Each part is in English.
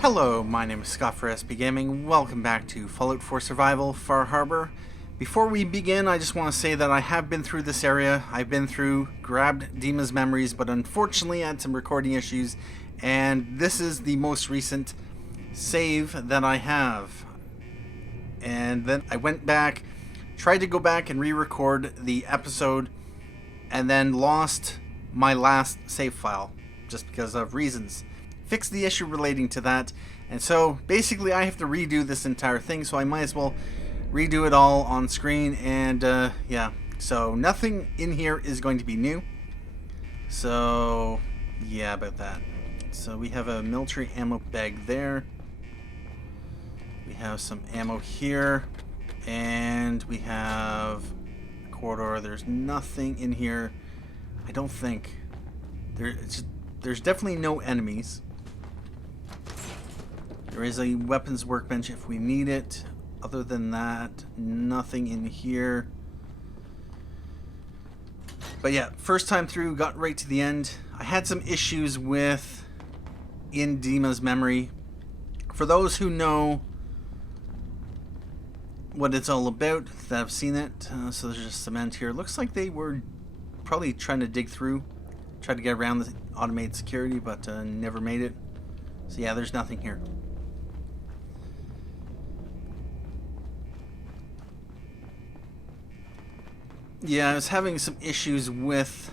Hello, my name is Scott for SP Gaming. Welcome back to Fallout 4 Survival, Far Harbor. Before we begin, I just want to say that I have been through this area. I've been through, grabbed Dima's memories, but unfortunately I had some recording issues, and this is the most recent save that I have. And then I went back, tried to go back and re-record the episode, and then lost my last save file, just because of reasons. Fixed the issue relating to that, and so basically I have to redo this entire thing, so I might as well redo it all on screen. And yeah, so nothing in here is going to be new, so yeah, about that. So we have a military ammo bag there, we have some ammo here, and we have a corridor. There's nothing in here, I don't think. There's definitely no enemies. There is a weapons workbench if we need it. Other than that, nothing in here. But yeah, first time through, got right to the end. I had some issues with in Dima's memory. For those who know what it's all about, that have seen it, so there's just cement here. Looks like they were probably trying to dig through, try to get around the automated security, but never made it. So yeah, there's nothing here. Yeah, I was having some issues with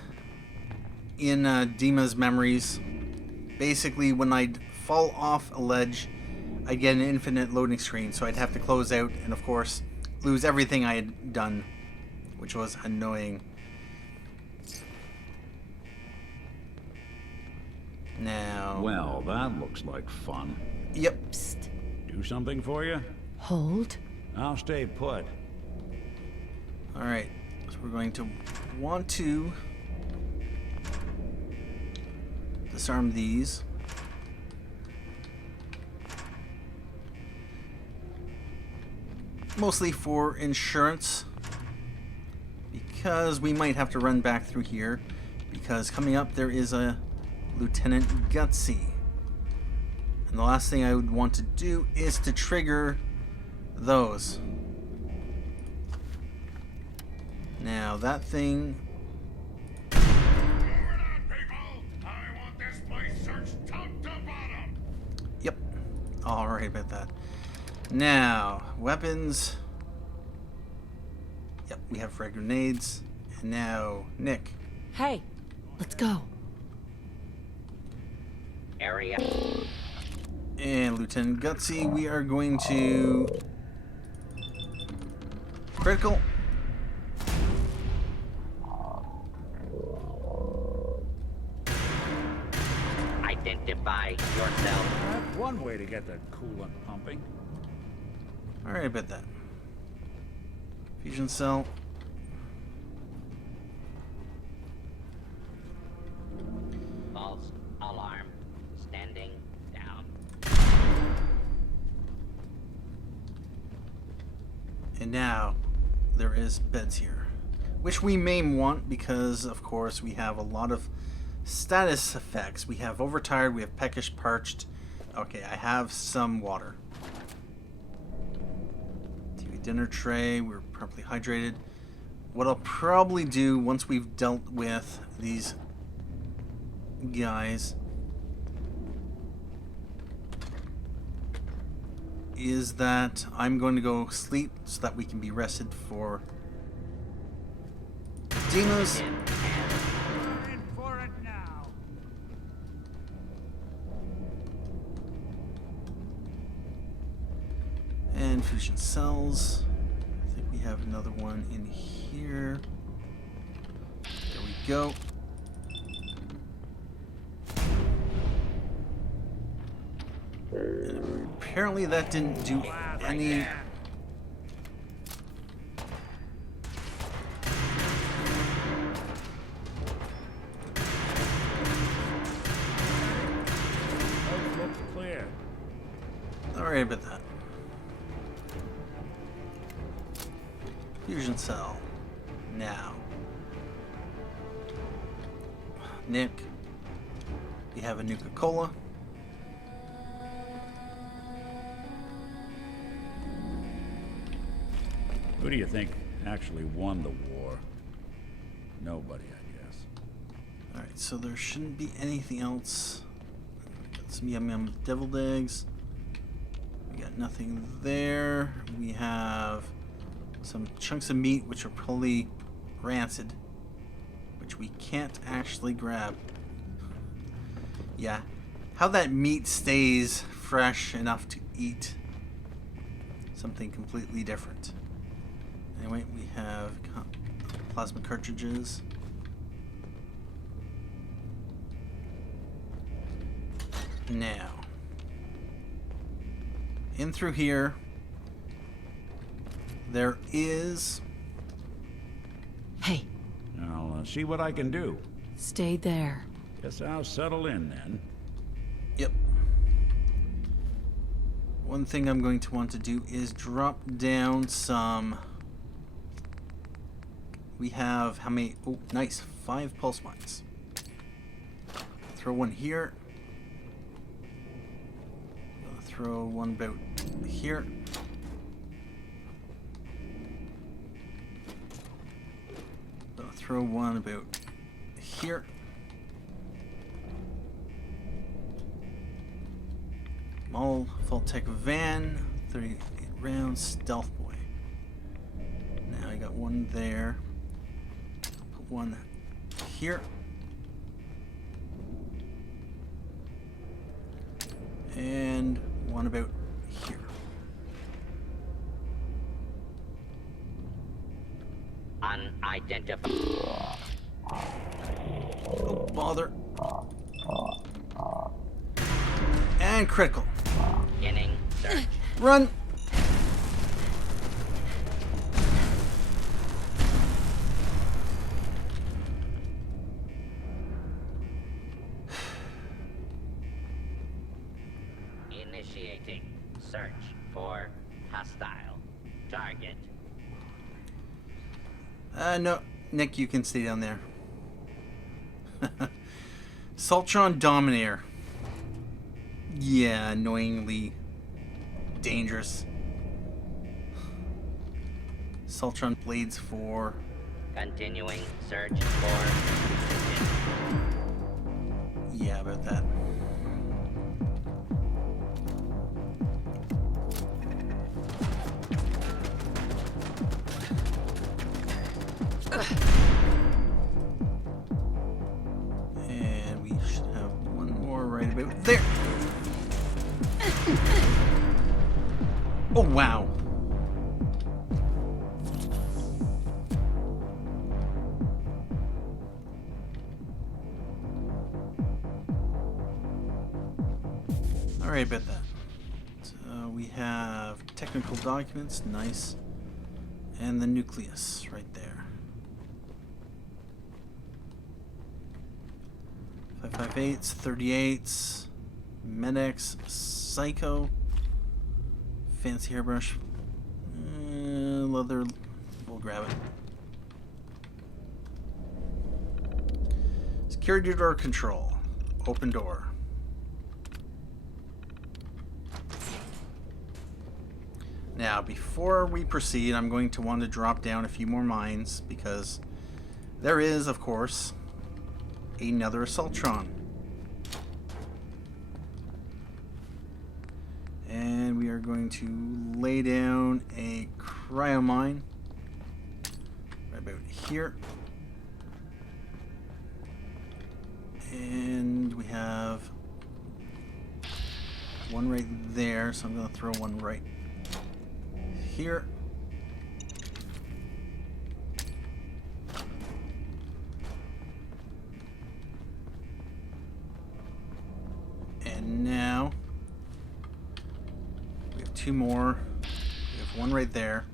in Dima's memories. Basically, when I'd fall off a ledge, I'd get an infinite loading screen, so I'd have to close out and, of course, lose everything I had done, which was annoying. Now... Well, that looks like fun. Yep. Psst. Do something for you? Hold. I'll stay put. Alright, so we're going to want to disarm these. Mostly for insurance, because we might have to run back through here, because coming up there is a Lieutenant Gutsy. And the last thing I would want to do is to trigger those. Now that thing... Moving on, people! I want this place searched top to bottom! Yep. Alright about that. Now, weapons. Yep, we have frag grenades. And now, Nick. Hey, let's go. Area. And Lieutenant Gutsy, we are going to... Critical. Identify yourself. That's one way to get the coolant pumping. Alright about that. Fusion cell. False alarm. Standing down. And now, there is beds here. Which we may want because, of course, we have a lot of status effects. We have overtired, we have peckish, parched. Okay, I have some water. TV dinner tray, we're properly hydrated. What I'll probably do once we've dealt with these guys is that I'm going to go sleep so that we can be rested for Dima's. And fusion cells. I think we have another one in here. There we go. And apparently that didn't do any... Looks clear. Alright about that. Fusion cell. Now. Nick. We have a Nuka-Cola. Who do you think actually won the war? Nobody, I guess. Alright, so there shouldn't be anything else. Got some yum yum deviled eggs. We got nothing there. We have some chunks of meat which are probably rancid, which we can't actually grab. Yeah, how that meat stays fresh enough to eat something completely different. Anyway, we have plasma cartridges. Now, in through here, there is... Hey, I'll see what I can do. stay there. Guess I'll settle in then. Yep. One thing I'm going to want to do is drop down some... We have how many? Oh, nice. 5 pulse mines. Throw one here. Throw one about here. Throw one about here. Mall Vault-Tec van, 38 rounds, stealth boy. Now I got one there. Put one here. And one about here. Unidentified. Oh, bother. And critical. Beginning search. Run! Initiating search for hostile target. No. Nick, you can stay down there. Assaultron Dominator. Yeah, annoyingly dangerous. Assaultron blades for... Continuing search for Yeah, about that. And we should have one more right about there. Oh, wow. All right, about that. So we have technical documents, nice. And the Nucleus right there. 558s, 38s, Medex, Psycho, fancy hairbrush, leather, we'll grab it. Security door control, open door. Now, before we proceed, I'm going to want to drop down a few more mines because there is, of course, another Assaultron. And we are going to lay down a cryo mine right about here. And we have one right there, so I'm going to throw one right here. And now we have 2 more. We have one right there.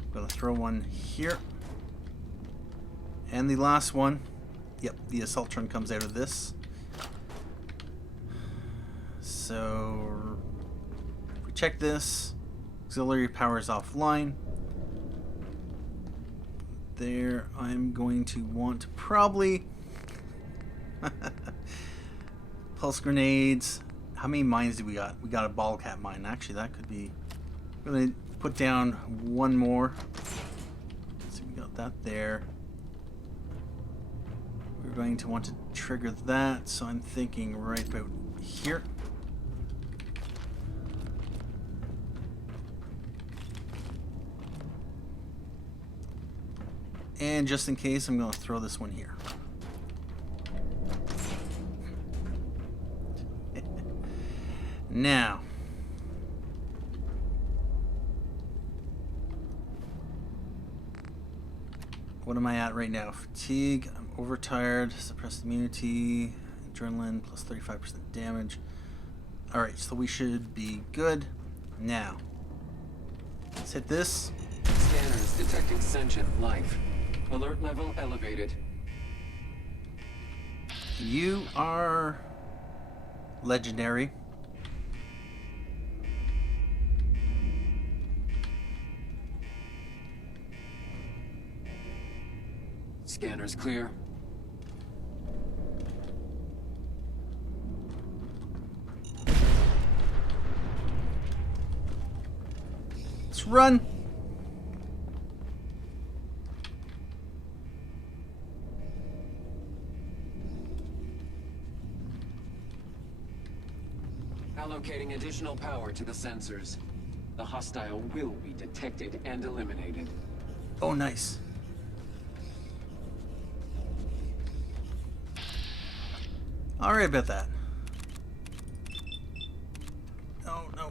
I'm going to throw one here. And the last one. Yep, the Assaultron comes out of this. So if we check this, auxiliary power is offline. There, I'm going to want to probably pulse grenades. How many mines do we got? We got a ball cap mine. Actually, that could be. We're going to put down one more. So we got that there. We're going to want to trigger that, so I'm thinking right about here. And just in case, I'm going to throw this one here. Now, what am I at right now? Fatigue, I'm overtired, suppressed immunity, adrenaline, plus 35% damage. Alright, so we should be good. Now, let's hit this. Scanners detecting sentient life. Alert level elevated. You are legendary. Scanners clear. Let's run. Allocating additional power to the sensors. The hostile will be detected and eliminated. Oh, nice. Alright about that. Oh, no.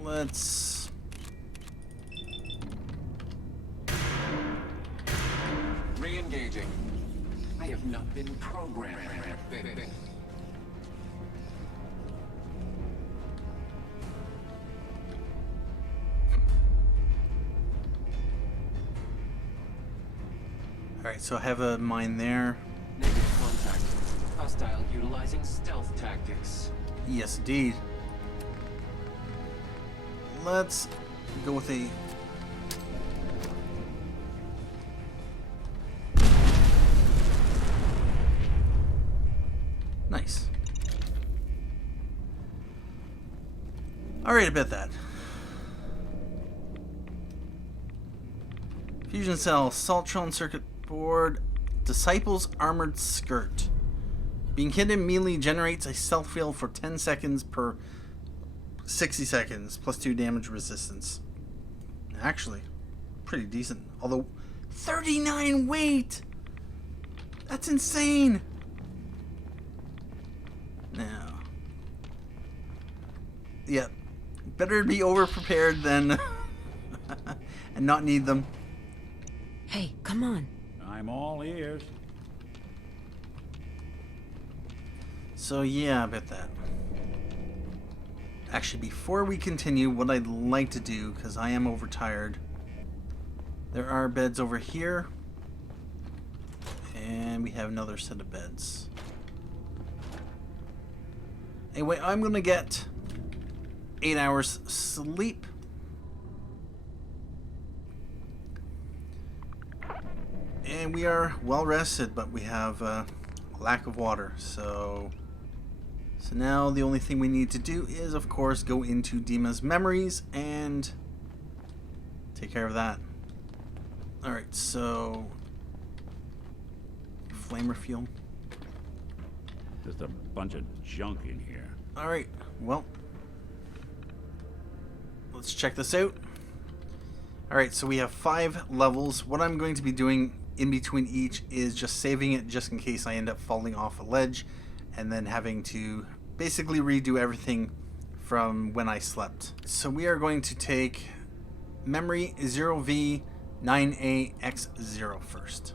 Let's... Re-engaging. I have not been programmed. Alright, so I have a mine there. Negative contact. Hostile utilizing stealth tactics. Yes, indeed. Let's go with a... Nice. Alright about that. Fusion cell, Assaultron circuit board, Disciple's armored skirt. Being hit immediately generates a stealth field for 10 seconds per 60 seconds, plus 2 damage resistance. Actually, pretty decent. Although, 39 weight! That's insane! Now. Yeah. Better be over-prepared than... and not need them. Hey, come on. I'm all ears. So yeah, about that. Actually, before we continue, what I'd like to do, because I am overtired, there are beds over here, and we have another set of beds. Anyway, I'm going to get 8 hours sleep. And we are well rested, but we have lack of water, so now the only thing we need to do is, of course, go into Dima's memories and take care of that. Alright, so flamer fuel. Just a bunch of junk in here. Alright, well, let's check this out. Alright, so we have 5 levels. What I'm going to be doing in between each is just saving it just in case I end up falling off a ledge and then having to basically redo everything from when I slept. So we are going to take memory 0V9AX0 first.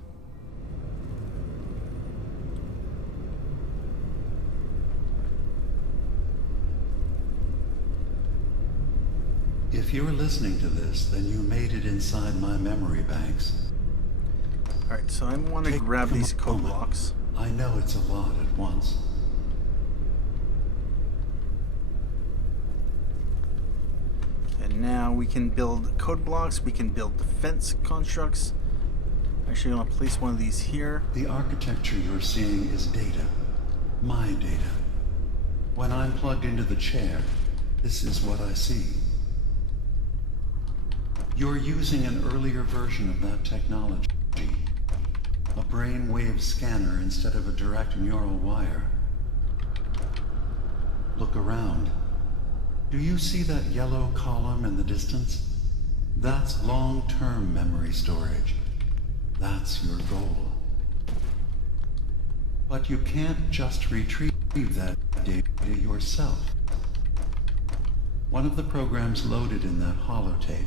If you're listening to this, then you made it inside my memory banks. Alright, so I want to Take grab them these a code moment. blocks. I know it's a lot at once. And now we can build code blocks, we can build defense constructs. Actually, I'm gonna place one of these here. The architecture you're seeing is data. My data. When I'm plugged into the chair, this is what I see. You're using an earlier version of that technology. A brainwave scanner instead of a direct neural wire. Look around. Do you see that yellow column in the distance? That's long-term memory storage. That's your goal. But you can't just retrieve that data yourself. One of the programs loaded in that holotape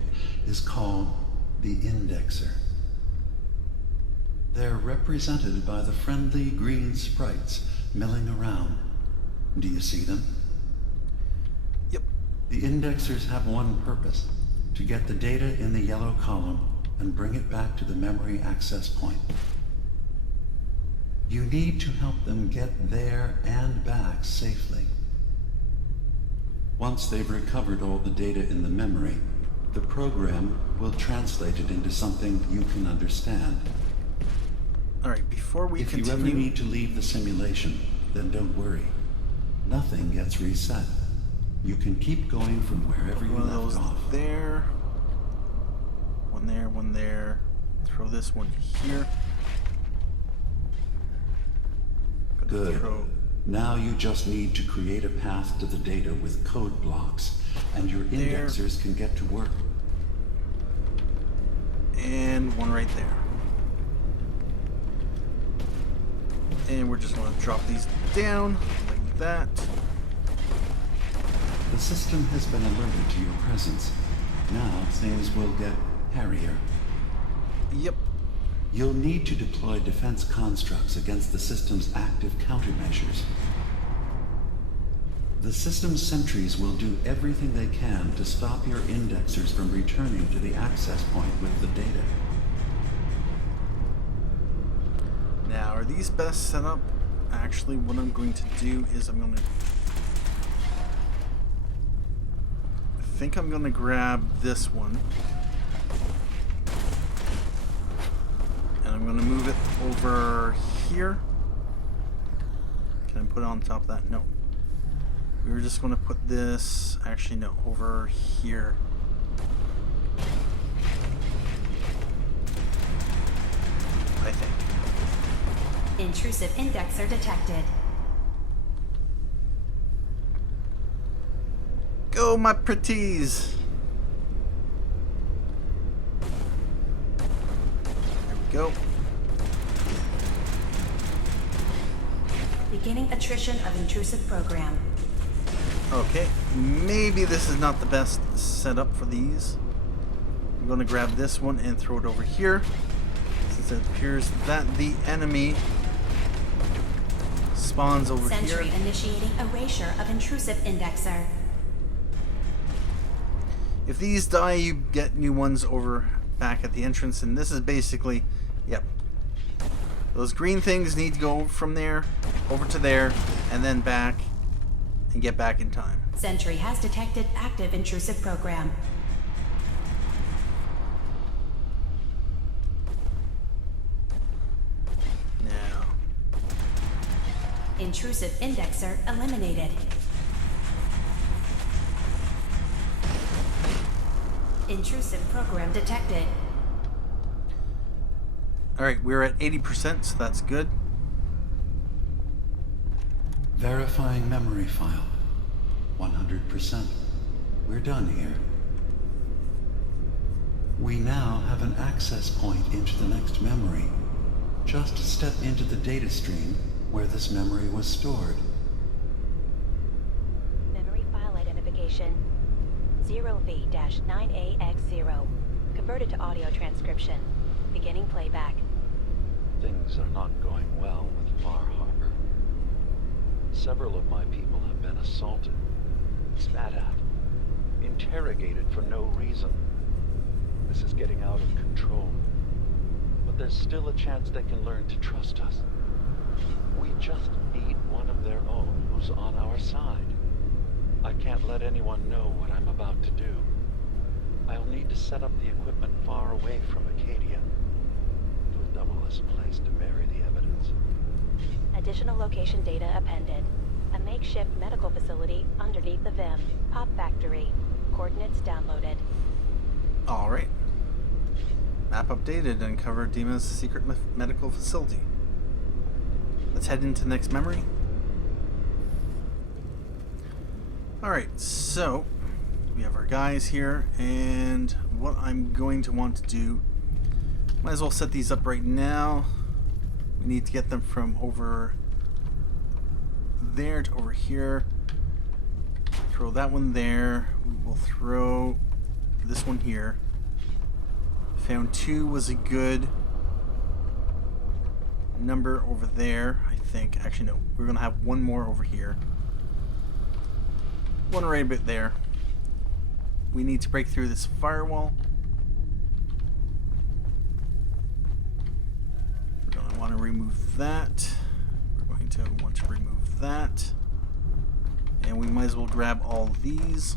is called the Indexer. They're represented by the friendly green sprites milling around. Do you see them? Yep. The Indexers have one purpose: to get the data in the yellow column and bring it back to the memory access point. You need to help them get there and back safely. Once they've recovered all the data in the memory, the program will translate it into something you can understand. Alright, before we If continue... you ever need to leave the simulation, then don't worry. Nothing gets reset. You can keep going from wherever you one of left those off. there. One there, one there. Throw this one here. Gonna Good. throw- Now you just need to create a path to the data with code blocks, and your There. indexers can get to work. And one right there. And we're just going to drop these down like that. The system has been alerted to your presence. Now things will get hairier. Yep. You'll need to deploy defense constructs against the system's active countermeasures. The system's sentries will do everything they can to stop your indexers from returning to the access point with the data. Now, are these best set up? Actually, what I'm going to do is I think I'm going to grab this one. And I'm going to move it over here. Can I put it on top of that? No. We were just going to put this, actually no, over here. I think. Intrusive indexer detected. Go, my pretties! There we go. Beginning attrition of intrusive program. Okay, maybe this is not the best setup for these. I'm going to grab this one and throw it over here, since it appears that the enemy spawns over Sentry here. initiating erasure of intrusive indexer. If these die, you get new ones over back at the entrance, and this is basically, yep. Those green things need to go from there, over to there, and then back, and get back in time. Sentry has detected active intrusive program. Now, Intrusive indexer eliminated. Intrusive program detected. alright, we're at 80%, so that's good. Verifying memory file. 100%. We're done here. We now have an access point into the next memory. Just step into the data stream where this memory was stored. Memory file identification 0V-9AX0. Converted to audio transcription. Beginning playback. Things are not going well with Far Harbor. Several of my people have been assaulted, spat at, interrogated for no reason. This is getting out of control. But there's still a chance they can learn to trust us. We just need one of their own who's on our side. I can't let anyone know what I'm about to do. I'll need to set up the equipment far away from Acadia. It would double as a place to bury the evidence. Additional location data appended. A makeshift medical facility underneath the VIM. Pop factory. Coordinates downloaded. Alright. Map updated. Uncover Dima's secret medical facility. Let's head into the next memory. Alright, so we have our guys here, and what I'm going to want to do, might as well set these up right now. We need to get them from over there to over here. Throw that one there. We will throw this one here. Found 2 was a good number over there, I think. Actually, no. We're going to have one more over here. One right about there. We need to break through this firewall. We're going to want to remove that. We're going to want to remove that. And we might as well grab all these.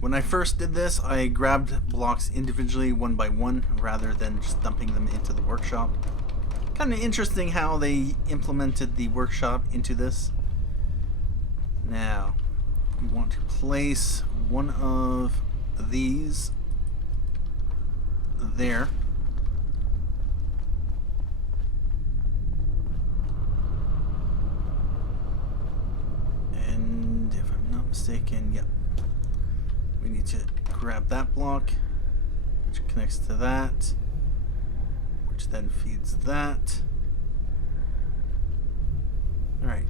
When I first did this, I grabbed blocks individually one by one rather than just dumping them into the workshop. Kind of interesting how they implemented the workshop into this. Now, we want to place one of these there. And if I'm not mistaken, yep. We need to grab that block, which connects to that, which then feeds that. Alright.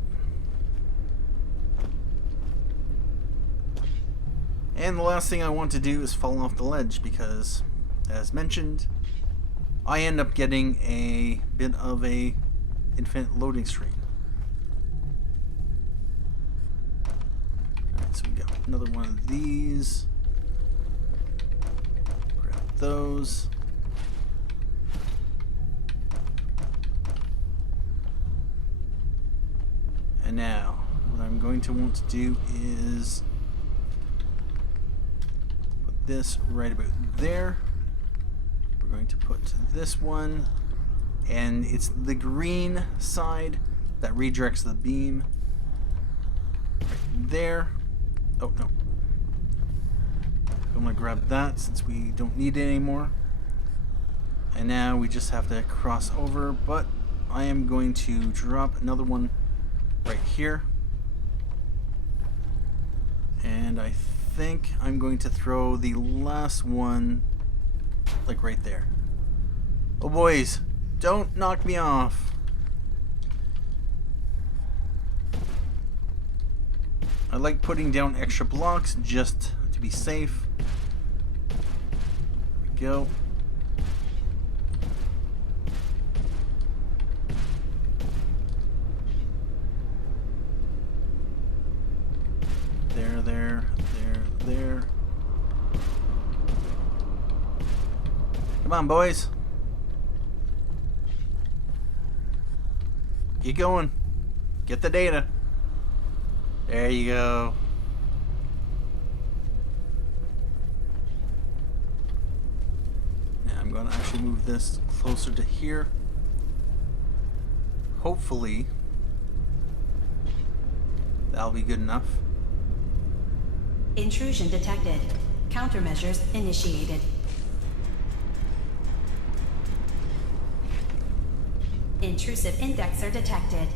And the last thing I want to do is fall off the ledge because, as mentioned, I end up getting a bit of a infinite loading screen. Alright, so we got another one of these. Grab those. And now, what I'm going to want to do is put this right about there. We're going to put this one, and it's the green side that redirects the beam. Right there. Oh, no. I'm going to grab that since we don't need it anymore. And now we just have to cross over, but I am going to drop another one right here. And I think I'm going to throw the last one like right there. Oh boys, don't knock me off. I like putting down extra blocks just to be safe. There we go. There. Come on, boys. Get going. Get the data. There you go. Now I'm going to actually move this closer to here. Hopefully, that'll be good enough. Intrusion detected. Countermeasures initiated. Intrusive indexer detected.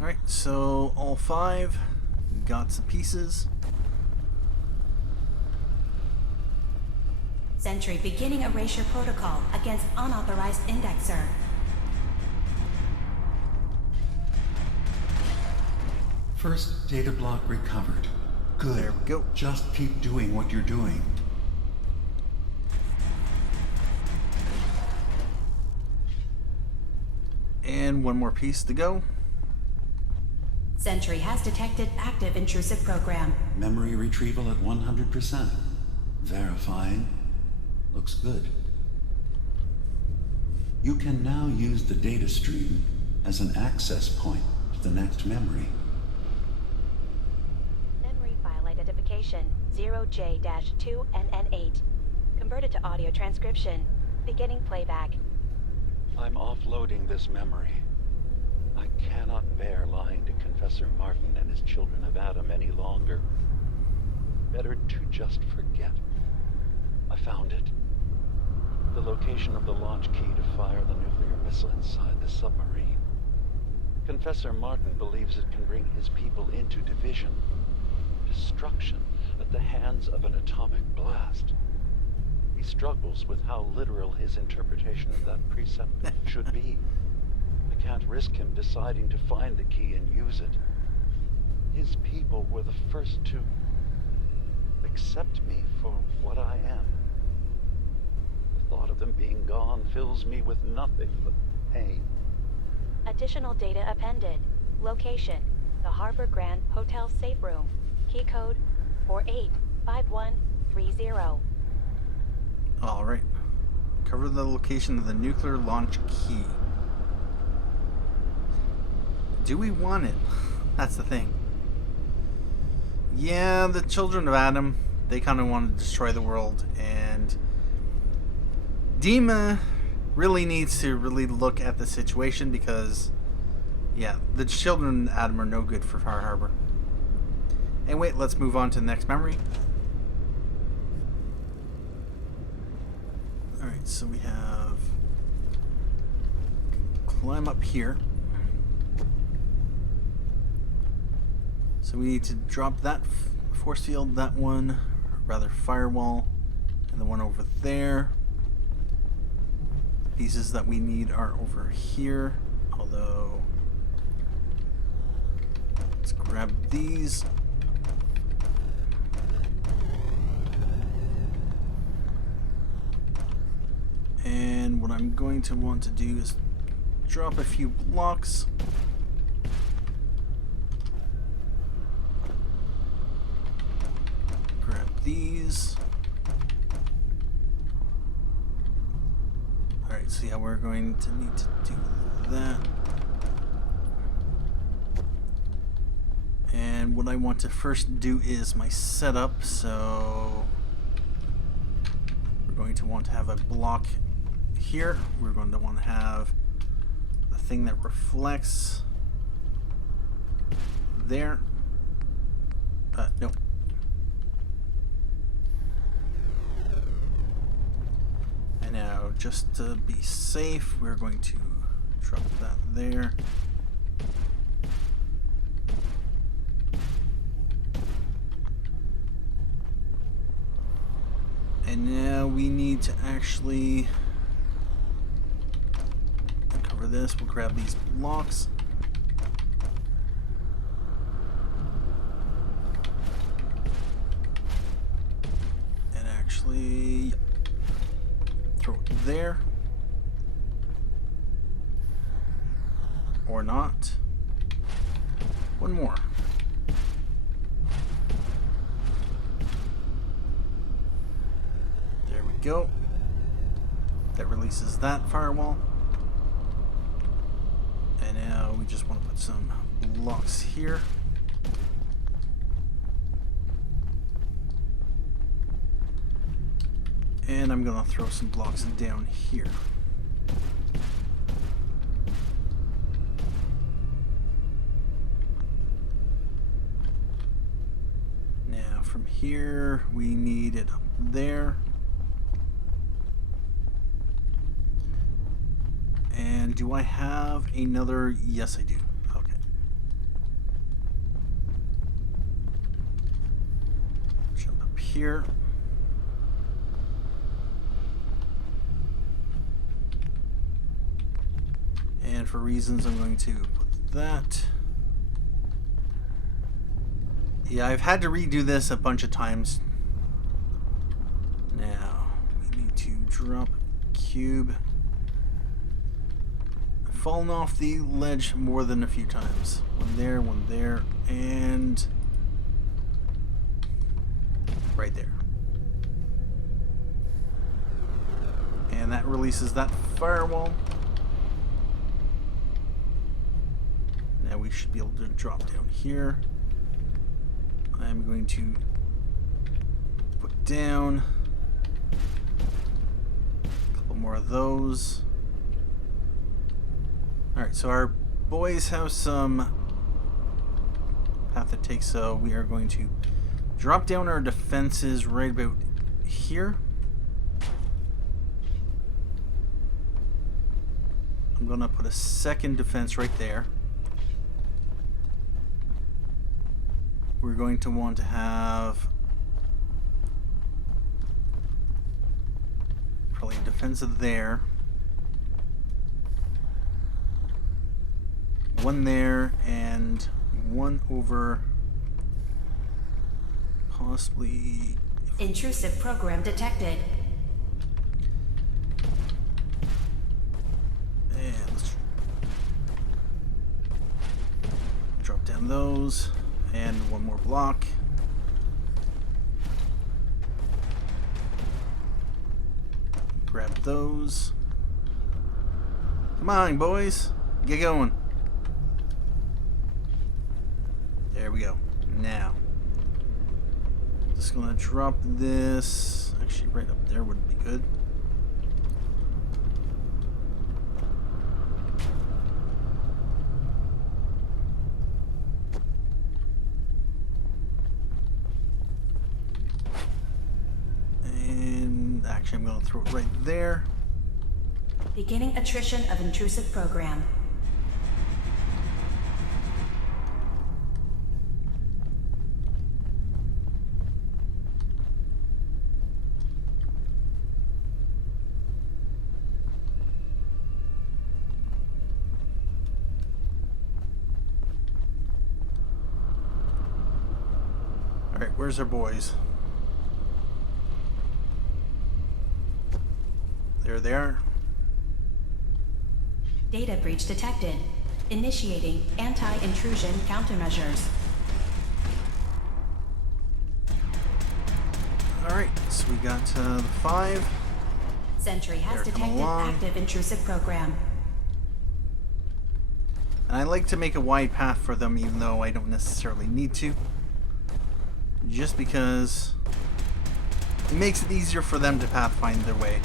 Alright, so all 5 got some pieces. Sentry beginning erasure protocol against unauthorized indexer. First data block recovered. Good. There we go. Just keep doing what you're doing. And one more piece to go. Sentry has detected active intrusive program. Memory retrieval at 100%. Verifying. Looks good. You can now use the data stream as an access point to the next memory. location 0J-2NN8. Converted to audio transcription. Beginning playback. I'm offloading this memory. I cannot bear lying to Confessor Martin and his children of Adam any longer. Better to just forget. I found it. The location of the launch key to fire the nuclear missile inside the submarine. Confessor Martin believes it can bring his people into division, destruction at the hands of an atomic blast. He struggles with how literal his interpretation of that precept should be. I can't risk him deciding to find the key and use it. His people were the first to accept me for what I am. The thought of them being gone fills me with nothing but pain. Additional data appended. Location: the Harbor Grand Hotel safe room. Key code 485130. Alright. Cover the location of the nuclear launch key. Do we want it? That's the thing. Yeah, the children of Adam, they kind of want to destroy the world, and Dima really needs to really look at the situation because, yeah, the children of Adam are no good for Far Harbor. Anyway, let's move on to the next memory. Alright, so we have climb up here. So we need to drop that force field, that one, or rather firewall, and the one over there. The pieces that we need are over here, although let's grab these. And what I'm going to want to do is drop a few blocks. Grab these. Alright, so yeah, we're going to need to do that. And what I want to first do is my setup, so we're going to want to have a block here. We're going to want to have the thing that reflects there. No. And now, just to be safe, we're going to drop that there. And now we need to actually cover this. We'll grab these blocks. And actually throw it there. Or not. One more. There we go. That releases that firewall. And now we just want to put some blocks here. And I'm going to throw some blocks down here. Now from here we need it up there. And do I have another? Yes, I do. Okay. Jump up here. And for reasons, I'm going to put that. Yeah, I've had to redo this a bunch of times. Now, we need to drop cube. I've fallen off the ledge more than a few times. One there, and right there. And that releases that firewall. Now we should be able to drop down here. I'm going to down. A couple more of those. Alright, so our boys have some path to take, so we are going to drop down our defenses right about here. I'm going to put a second defense right there. We're going to want to have probably a defensive there. One there and one over possibly... Intrusive program detected. And let's drop down those. And one more block. Grab those. Come on, boys. Get going. There we go. Now, just gonna drop this. Actually, right up there would be good. And actually, I'm gonna throw it right there. Beginning attrition of intrusive program. Alright, where's our boys? There they are. Data breach detected. Initiating anti-intrusion countermeasures. Alright, so we got the 5. Sentry has They're coming detected along. active intrusive program. And I like to make a wide path for them even though I don't necessarily need to. Just because it makes it easier for them to pathfind their way.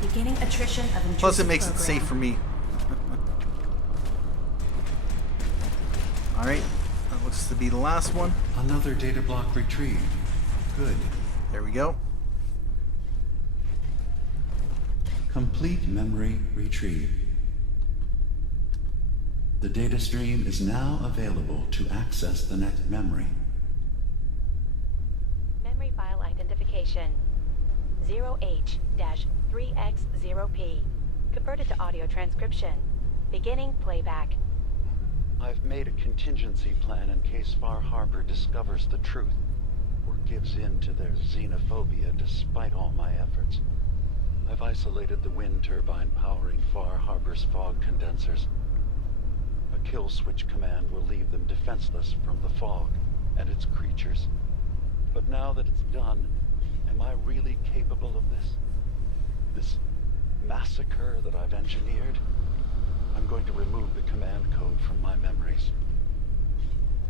Beginning attrition of intrusive Plus it makes program. it safe for me. Alright, that looks to be the last one. Another data block retrieved. Good. There we go. Complete memory retrieved. The data stream is now available to access the next memory. Memory file identification 0H-3X0P. Converted to audio transcription. Beginning playback. I've made a contingency plan in case Far Harbor discovers the truth, or gives in to their xenophobia despite all my efforts. I've isolated the wind turbine powering Far Harbor's fog condensers. A kill switch command will leave them defenseless from the fog and its creatures. But now that it's done, am I really capable of this? This massacre that I've engineered? I'm going to remove the command code from my memories.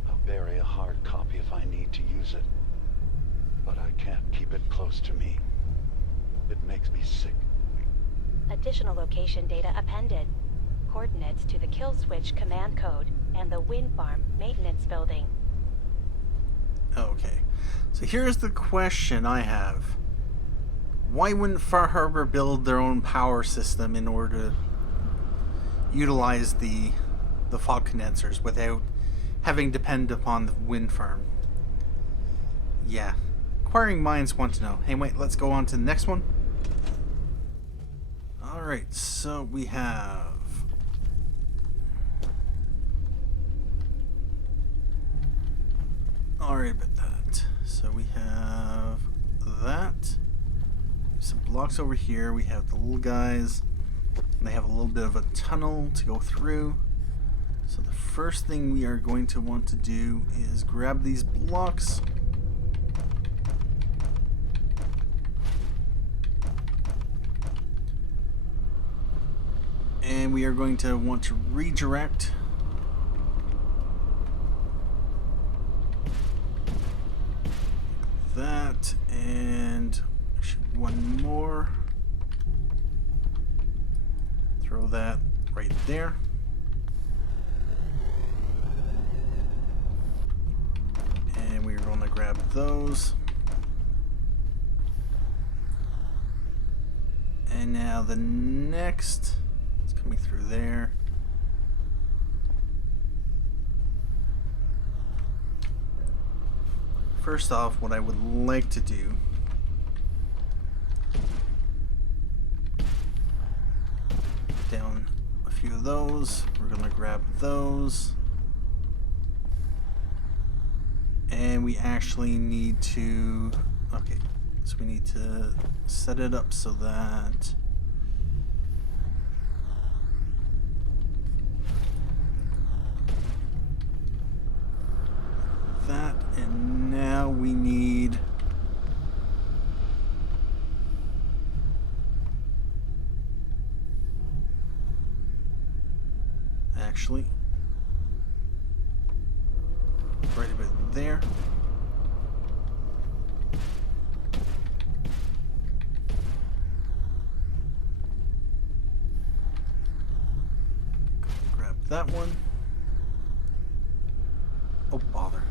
I'll bury a hard copy if I need to use it. But I can't keep it close to me. It makes me sick. Additional location data appended. Coordinates to the kill switch command code and the wind farm maintenance building. Okay, so here's the question I have. Why wouldn't Far Harbor build their own power system in order to utilize the fog condensers without having to depend upon the wind farm? Yeah, Inquiring Minds want to know. Hey, wait, let's go on to the next one. Alright, so we have... Alright about that. So we have that. Some blocks over here. We have the little guys. And they have a little bit of a tunnel to go through. So the first thing we are going to want to do is grab these blocks. And we are going to want to redirect that, and floor. Throw that right there. And we're going to grab those. And now the next is coming through there. First off, what I would like to do down a few of those. We're going to grab those. And we actually need to, okay, so we need to set it up so that that, and now we need actually right about there. Grab that one. Oh, bother.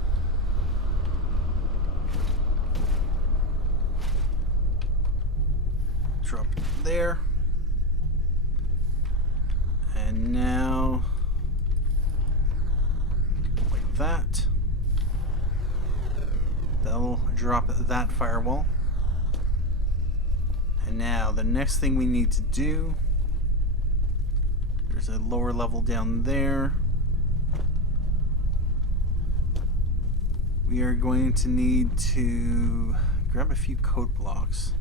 Drop it there. And now like that. That'll drop that firewall. And now the next thing we need to do, there's a lower level down there. We are going to need to grab a few code blocks.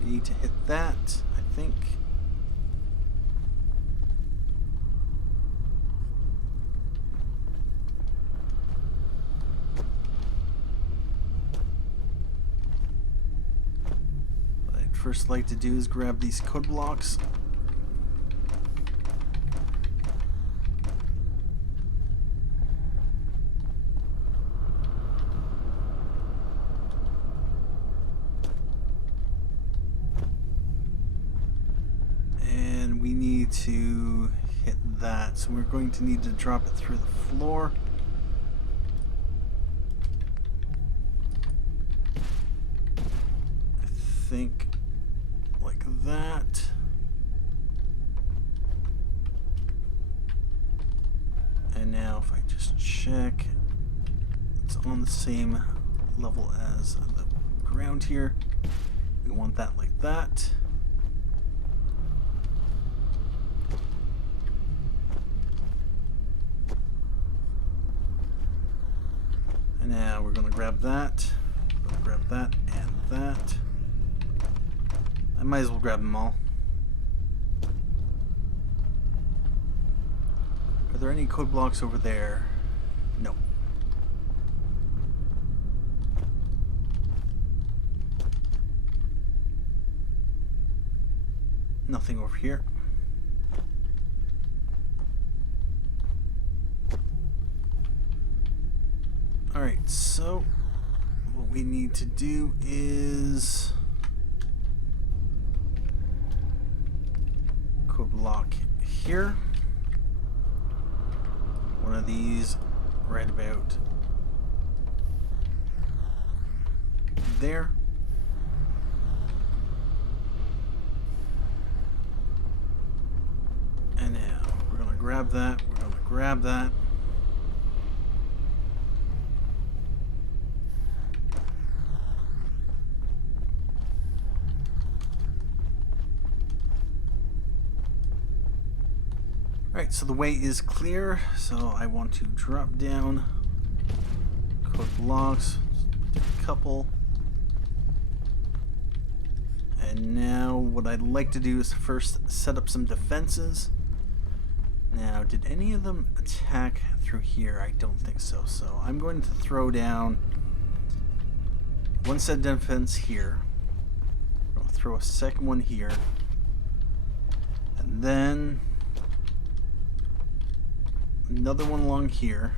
We need to hit that, I think. What I'd first like to do is grab these code blocks. To hit that, so we're going to need to drop it through the floor. I think like that. And now if I just check, it's on the same level as the ground here. We want that like that. Now we're going to grab that, and that. I might as well grab them all. Are there any code blocks over there? No. Nothing over here. Alright, so what we need to do is code block here. One of these right about there. And now we're going to grab that, we're going to grab that. Alright, so the way is clear, so I want to drop down code blocks, a couple. And now what I'd like to do is first set up some defenses. Now, did any of them attack through here? I don't think so. So I'm going to throw down one set of defense here. I'll throw a second one here. And then another one along here.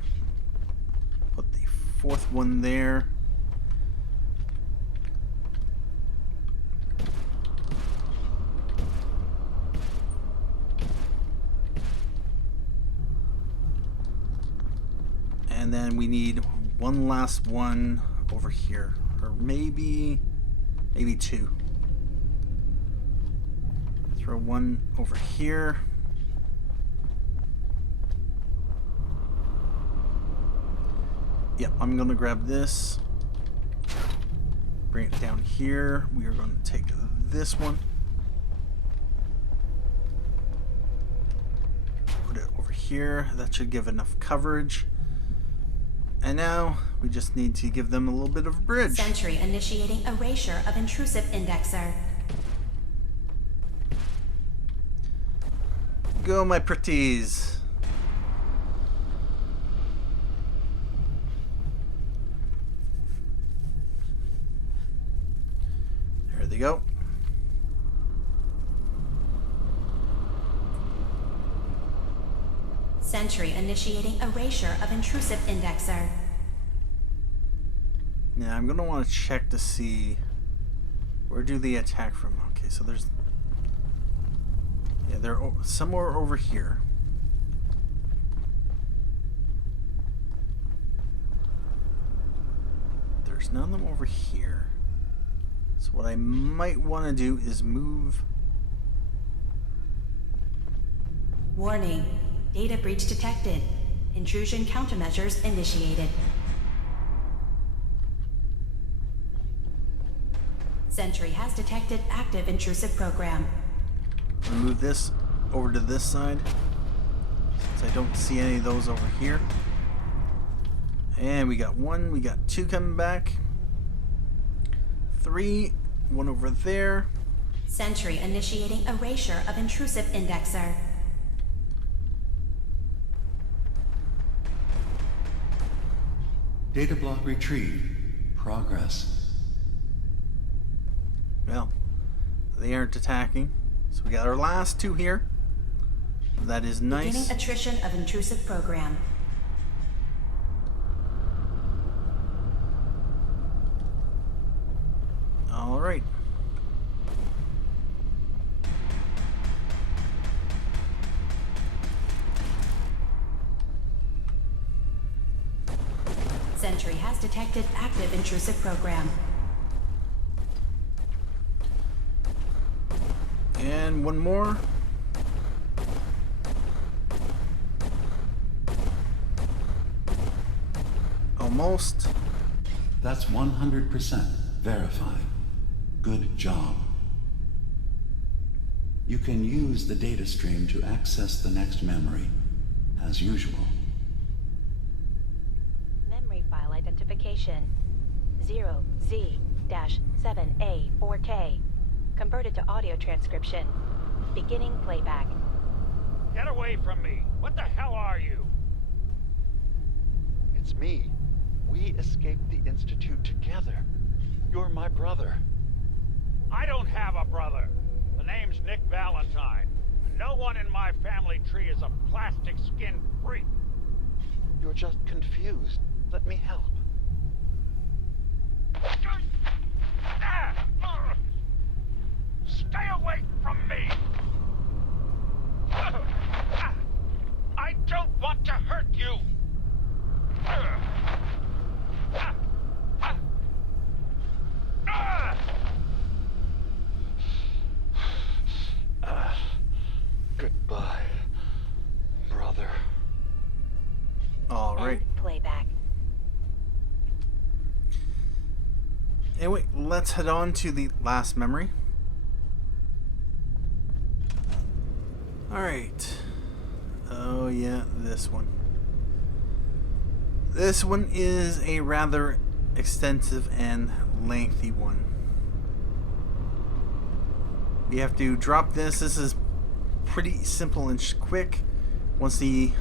Put the fourth one there. And then we need one last one over here. Or maybe two. Throw one over here. Yep, I'm gonna grab this. Bring it down here. We are going to take this one. Put it over here. That should give enough coverage. And now we just need to give them a little bit of a bridge. Sentry initiating erasure of intrusive indexer. Go, my pretties. There they go. Sentry initiating erasure of intrusive indexer. Now I'm gonna want to check to see where do they attack from. Okay, so there's, yeah, they're somewhere over here. There's none of them over here. So what I might want to do is move. Warning. Data breach detected. Intrusion countermeasures initiated. Sentry has detected active intrusive program. Move this over to this side, since I don't see any of those over here. And we got one, we got two coming back. Three, one over there. Sentry initiating erasure of intrusive indexer. Data block retrieved. Progress. Well, they aren't attacking. So we got our last two here. That is nice. Beginning attrition of intrusive program. All right. Sentry has detected active intrusive program. And one more. Almost. That's 100% verified. Good job. You can use the data stream to access the next memory, as usual. Memory file identification 0Z-7A4K. Converted to audio transcription. Beginning playback. Get away from me! What the hell are you? It's me. We escaped the Institute together. You're my brother. I don't have a brother. The name's Nick Valentine. No one in my family tree is a plastic-skinned freak. You're just confused. Let me help. Stay away from me! I don't want to hurt you! Goodbye, brother. All right. End playback. Anyway, let's head on to the last memory. All right. Oh yeah, this one. This one is a rather extensive and lengthy one. We have to drop this. This is pretty simple and quick. Once the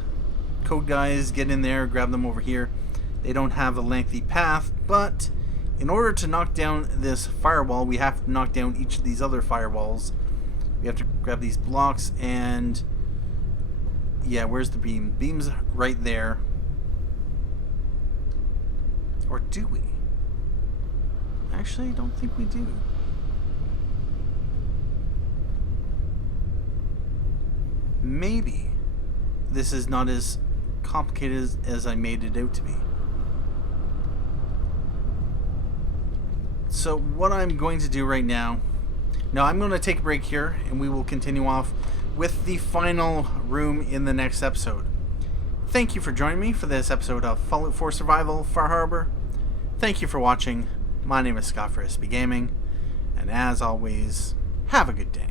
code guys get in there, grab them over here. They don't have a lengthy path, but in order to knock down this firewall, we have to knock down each of these other firewalls. We have to grab these blocks and... yeah, where's the beam? Beam's right there. Or do we? Actually, I don't think we do. Maybe this is not as complicated as I made it out to be. So what I'm going to do right now, I'm going to take a break here, and we will continue off with the final room in the next episode. Thank you for joining me for this episode of Fallout 4 Survival Far Harbor. Thank you for watching. My name is Scott for SB Gaming, and as always, have a good day.